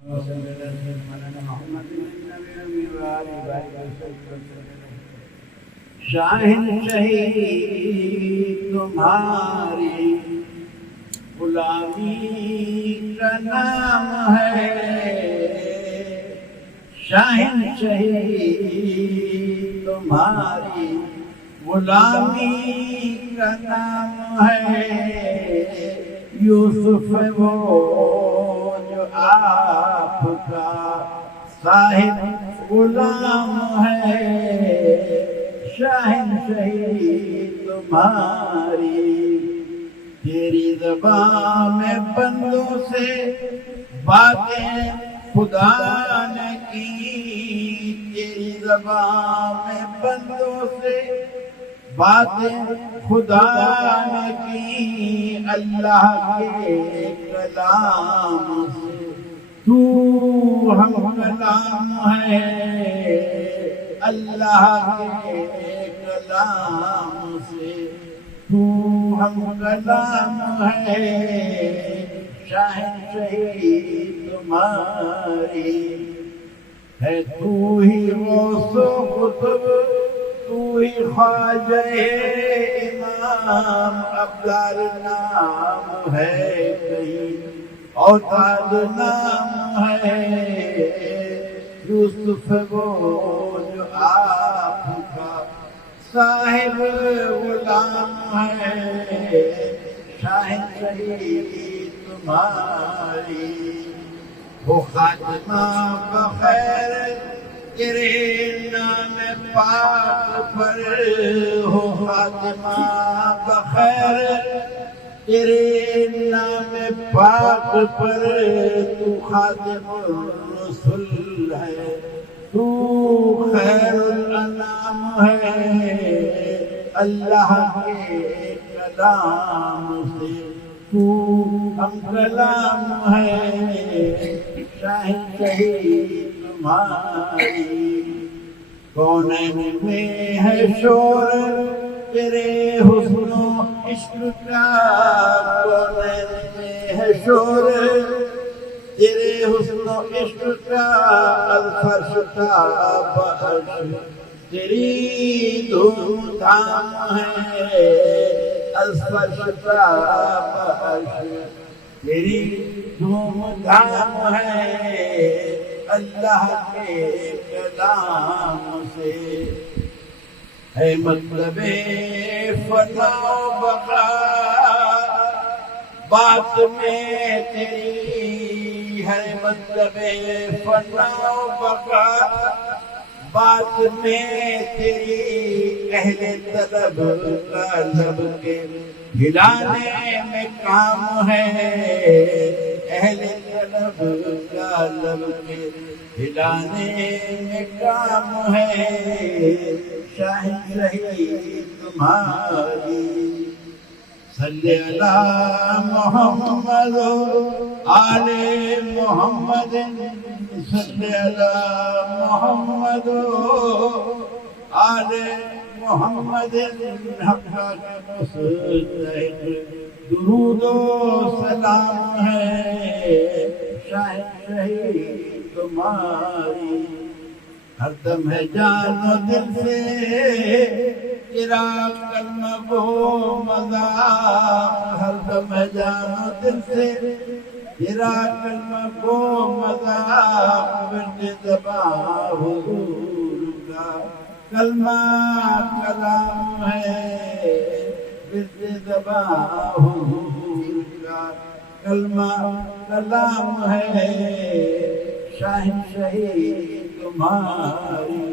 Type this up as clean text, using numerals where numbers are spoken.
شاہنشاہی تمہاری غلامی کا نام ہے، شاہنشاہی تمہاری غلامی کا نام ہے۔ یوسف وہ جو آپ کا صاحب غلام ہے، شاہنشاہی تمہاری۔ تیری زبان میں بندوں سے باتیں خدا نے کی، تیری زبان میں بندوں سے باتیں خدا نے کی، اللہ کے کلام سے تو ہم کلام ہے، اللہ کے کلام سے تو ہم کلام ہے، شاہنشاہی تمہاری ہے۔ تو ہی غوث و قطب، تو ہی خواجہ امام، ابدال نام ہے کہیں اوتاد نام ہے۔ یوسف وہ جو آپ کا صاحب غلام ہے، شاہنشاہی تمہاری۔ ہو خاتمہ بخیر تیرے نام پاک پر، ہو خاتمہ بخیر تیرے نام پاک پر، تو خاتم الرسل ہے، تو خیر الانام ہے، اللہ کے کلام سے تو ہم کلام ہے، شاہنشاہی تمہاری۔ کونین میں ہے شور تیرے حسن و عشق کا، کونین میں ہے شور تیرے حسن و عشق کا، الفرش کا بعرش تیری دھوم دھام ہے، الفرش کا بعرش تیری دھوم دھام ہے، اللہ کے کلام سے ہے مطلب فنا و بقا، بات میں تیری ہے مطلب فنا و بقا، بات میں تیری اہل طلب کا لب کے ہلانے میں کام ہے، اہل طلب کا لب کے ہلانے میں کام ہے، شاہنشاہی تمہاری۔ صلی اللہ محمد آل محمد، صلی اللہ محمد آل محمد، حق کا مستحق درود و سلام ہے، شاہنشاہی تمہاری۔ ہر دم ہے جان و دل سے تیرا کلمہ گو مذاق، ہر دم ہے جان و دل سے تیرا کلمہ گو مذاق، ورد زبان حضور کا کلمہ کلام ہے، ورد زبان حضور کا کلمہ کلام ہے، شاہنشاہی تمہاری۔